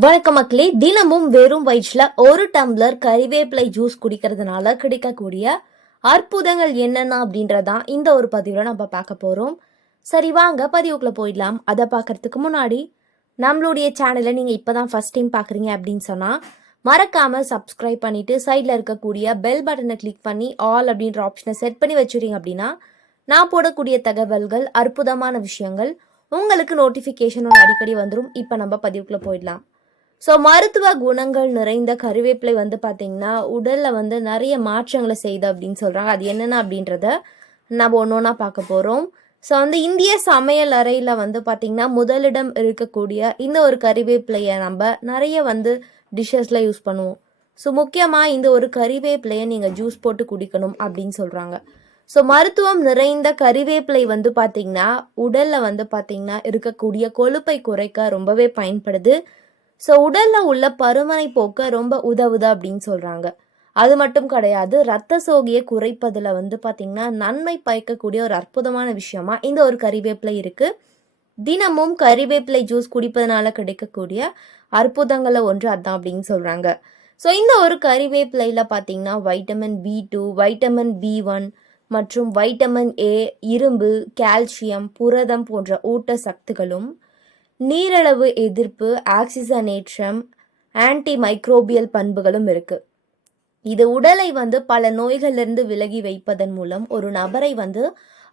வணக்கம் மக்களே. தினமும் வெறும் வயிற்றுல ஒரு டம்ளர் கறிவேப்பிலை ஜூஸ் குடிக்கிறதுனால கிடைக்கக்கூடிய அற்புதங்கள் என்னென்ன அப்படின்றதான் இந்த ஒரு பதிவில் நம்ம பார்க்க போகிறோம். சரி, வாங்க பதிவுக்குள்ள போயிடலாம். அதை பார்க்கறதுக்கு முன்னாடி நம்மளுடைய சேனலை நீங்கள் இப்போ தான் ஃபஸ்ட் டைம் பார்க்குறீங்க அப்படின்னு சொன்னால் மறக்காமல் சப்ஸ்கிரைப் பண்ணிவிட்டு சைடில் இருக்கக்கூடிய பெல் பட்டனை கிளிக் பண்ணி ஆல் அப்படின்ற ஆப்ஷனை செட் பண்ணி வச்சுருங்க. அப்படின்னா நான் போடக்கூடிய தகவல்கள், அற்புதமான விஷயங்கள் உங்களுக்கு நோட்டிஃபிகேஷனோட அடிக்கடி வந்துடும். இப்போ நம்ம பதிவுக்குள்ளே போயிடலாம். ஸோ மருத்துவ குணங்கள் நிறைந்த கருவேப்பிலை பார்த்தீங்கன்னா உடலில் நிறைய மாற்றங்களை செய்யுது அப்படின்னு சொல்கிறாங்க. அது என்னென்ன அப்படின்றத நம்ம ஒன்று ஒன்றா பார்க்க போகிறோம். ஸோ இந்திய சமையல் அறையில் பார்த்திங்கன்னா முதலிடம் இருக்கக்கூடிய இந்த ஒரு கறிவேப்பிலையை நம்ம நிறைய டிஷ்ஷஸில் யூஸ் பண்ணுவோம். ஸோ முக்கியமாக இந்த ஒரு கறிவேப்பிலையை நீங்கள் ஜூஸ் போட்டு குடிக்கணும் அப்படின்னு சொல்கிறாங்க. ஸோ மருத்துவம் நிறைந்த கறிவேப்பிலை பார்த்திங்கன்னா உடலில் பார்த்திங்கன்னா இருக்கக்கூடிய கொழுப்பை குறைக்க ரொம்பவே பயன்படுது. ஸோ உடலில் உள்ள பருமனை போக்க ரொம்ப உதவுது அப்படின்னு சொல்கிறாங்க. அது மட்டும் கிடையாது, இரத்த சோகையை குறைப்பதில் பார்த்திங்கன்னா நன்மை பயக்கக்கூடிய ஒரு அற்புதமான விஷயமா இந்த ஒரு கறிவேப்பிலை இருக்குது. தினமும் கறிவேப்பிலை ஜூஸ் குடிப்பதனால கிடைக்கக்கூடிய அற்புதங்களில் ஒன்று அதுதான் அப்படின்னு சொல்கிறாங்க. ஸோ இந்த ஒரு கறிவேப்பிலையில் பார்த்திங்கன்னா வைட்டமின் B2, வைட்டமின் B1 மற்றும் வைட்டமின் A, இரும்பு, கால்சியம், புரதம் போன்ற ஊட்டச்சத்துக்களும், நீரிழிவு எதிர்ப்பு, ஆக்சிஜனேற்றம், ஆன்டி மைக்ரோபியல் பண்புகளும் இருக்கு. இது உடலை பல நோய்களிலிருந்து விலகி வைப்பதன் மூலம் ஒரு நபரை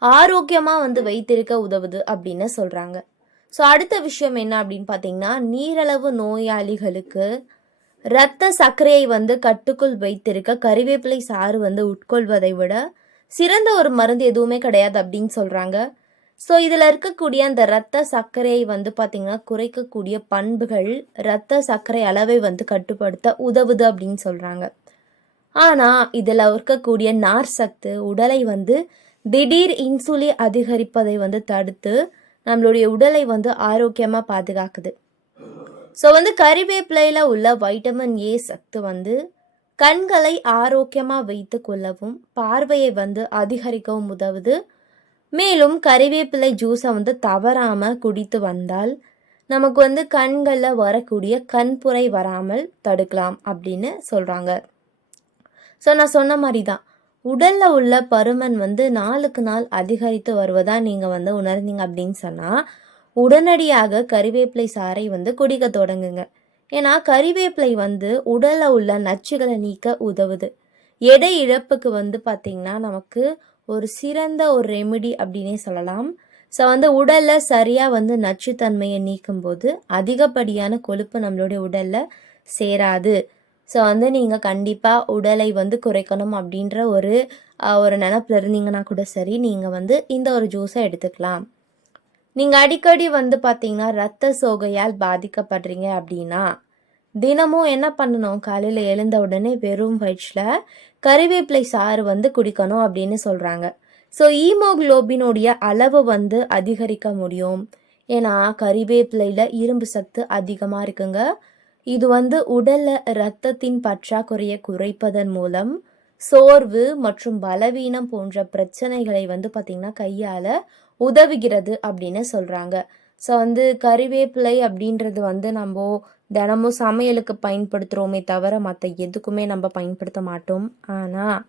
ஆரோக்கியமா வைத்திருக்க உதவுது அப்படின்னு சொல்றாங்க. ஸோ அடுத்த விஷயம் என்ன அப்படின்னு பார்த்தீங்கன்னா, நீரிழிவு நோயாளிகளுக்கு இரத்த சர்க்கரையை கட்டுக்குள் வைத்திருக்க கறிவேப்பிலை சாறு உட்கொள்வதை விட சிறந்த ஒரு மருந்து எதுவுமே கிடையாது அப்படின்னு சொல்றாங்க. ஸோ இதில் இருக்கக்கூடிய அந்த இரத்த சர்க்கரையை பார்த்திங்கன்னா குறைக்கக்கூடிய பண்புகள் இரத்த சர்க்கரை அளவை கட்டுப்படுத்த உதவுது அப்படின்னு சொல்கிறாங்க. ஆனால் இதில் இருக்கக்கூடிய நார் சத்து உடலை திடீர் இன்சுலின் அதிகரிப்பதை தடுத்து நம்மளுடைய உடலை ஆரோக்கியமாக பாதுகாக்குது. ஸோ கறிவேப்பிலையில் உள்ள வைட்டமின் A சத்து கண்களை ஆரோக்கியமாக வைத்து கொள்ளவும் பார்வையை அதிகரிக்கவும் உதவுது. மேலும் கறிவேப்பிலை ஜூஸை தவறாமல் குடித்து வந்தால் நமக்கு கண்களில் வரக்கூடிய கண்புரை வராமல் தடுக்கலாம் அப்படின்னு சொல்கிறாங்க. ஸோ நான் சொன்ன மாதிரி தான், உடலில் உள்ள பருமன் நாளுக்கு நாள் அதிகரித்து வருவதாக நீங்கள் உணர்ந்தீங்க அப்படின்னு சொன்னால் உடனடியாக கறிவேப்பிலை சாறை குடிக்க தொடங்குங்க. ஏன்னா கறிவேப்பிலை உடலில் உள்ள நச்சுகளை நீக்க உதவுது. எடை இழப்புக்கு பார்த்திங்கன்னா நமக்கு ஒரு சிறந்த ஒரு ரெமிடி அப்படின்னே சொல்லலாம். ஸோ உடலில் சரியாக நச்சுத்தன்மையை நீக்கும்போது அதிகப்படியான கொழுப்பு நம்மளுடைய உடலில் சேராது. ஸோ நீங்கள் கண்டிப்பாக உடலை குறைக்கணும் அப்படின்ற ஒரு நினப்பில் இருந்தீங்கன்னா கூட சரி, நீங்கள் இந்த ஒரு ஜூஸை எடுத்துக்கலாம். நீங்கள் அடிக்கடி பார்த்தீங்கன்னா இரத்த சோகையால் பாதிக்கப்படுறீங்க அப்படின்னா தினமும் என்ன பண்ணணும், காலையில் எழுந்த உடனே வெறும் வயிற்றில் கறிவேப்பிலை சாறு குடிக்கணும் அப்படின்னு சொல்கிறாங்க. ஸோ ஈமோகுளோபினுடைய அளவு அதிகரிக்க முடியும். ஏன்னா கறிவேப்பிலையில் இரும்பு சத்து அதிகமாக இருக்குங்க. இது உடலில் இரத்தத்தின் பற்றாக்குறையை குறைப்பதன் மூலம் சோர்வு மற்றும் பலவீனம் போன்ற பிரச்சனைகளை பார்த்திங்கன்னா கையால் உதவுகிறது அப்படின்னு சொல்கிறாங்க. ஸோ கறிவேப்பிலை அப்படின்றது நம்ம தினமும் சமையலுக்கு பயன்படுத்துகிறோமே தவிர மற்ற எதுக்குமே நம்ம பயன்படுத்த மாட்டோம். ஆனால்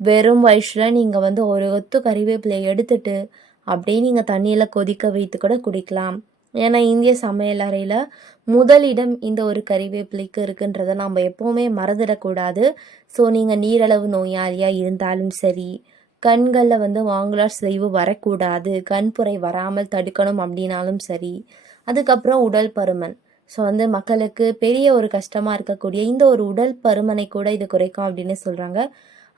வெறும் வயிற்றில் நீங்கள் ஒரு ஒத்து கறிவேப்பிலையை எடுத்துட்டு அப்படியே நீங்கள் தண்ணியில் கொதிக்க வைத்து கூட குடிக்கலாம். ஏன்னா இந்திய சமையல் அறையில் முதலிடம் இந்த ஒரு கறிவேப்பிலைக்கு இருக்குன்றதை நம்ம எப்போவுமே மறந்துடக்கூடாது. ஸோ நீங்கள் நீரிழிவு நோயாளியாக இருந்தாலும் சரி, கண்களில் வாங்குலார் சிதைவு வரக்கூடாது, கண்புரை வராமல் தடுக்கணும் அப்படின்னாலும் சரி, அதுக்கப்புறம் உடல் பருமன், ஸோ மக்களுக்கு பெரிய ஒரு கஷ்டமாக இருக்கக்கூடிய இந்த ஒரு உடல் பருமனை கூட இது குறைக்கும் அப்படின்னு சொல்கிறாங்க.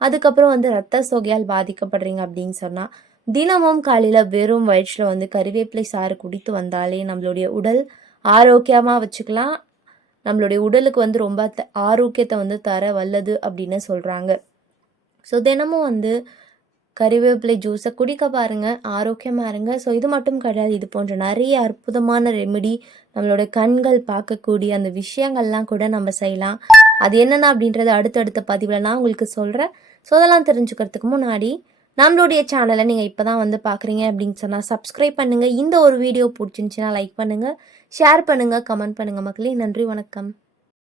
அதுக்கப்புறம் இரத்த சோகையால் பாதிக்கப்படுறீங்க அப்படின்னு சொன்னால் தினமும் காலையில் வெறும் வயிற்றில் கறிவேப்பிலை சாறு குடித்து வந்தாலே நம்மளுடைய உடல் ஆரோக்கியமாக வச்சுக்கலாம். நம்மளுடைய உடலுக்கு ரொம்ப ஆரோக்கியத்தை தர வல்லது அப்படின்னு சொல்கிறாங்க. ஸோ தினமும் கறிவேப்பிலை ஜூஸை குடிக்க பாருங்கள், ஆரோக்கியமாக இருங்க. ஸோ இது மட்டும் கிடையாது, இது போன்ற நிறைய அற்புதமான ரெமெடி நம்மளோட கண்கள் பார்க்கக்கூடிய அந்த விஷயங்கள்லாம் கூட நம்ம செய்யலாம். அது என்னென்ன அப்படின்றத அடுத்தடுத்த பதிவில் நான் உங்களுக்கு சொல்கிறேன். ஸோ அதெல்லாம் தெரிஞ்சுக்கிறதுக்கு முன்னாடி நம்மளுடைய சேனலை நீங்கள் இப்போ தான் வந்து பார்க்குறீங்க அப்படின்னு சொன்னால் சப்ஸ்கிரைப் பண்ணுங்கள். இந்த ஒரு வீடியோ பிடிச்சிருந்துச்சின்னா லைக் பண்ணுங்கள், ஷேர் பண்ணுங்கள், கமெண்ட் பண்ணுங்கள் மக்களே. நன்றி, வணக்கம்.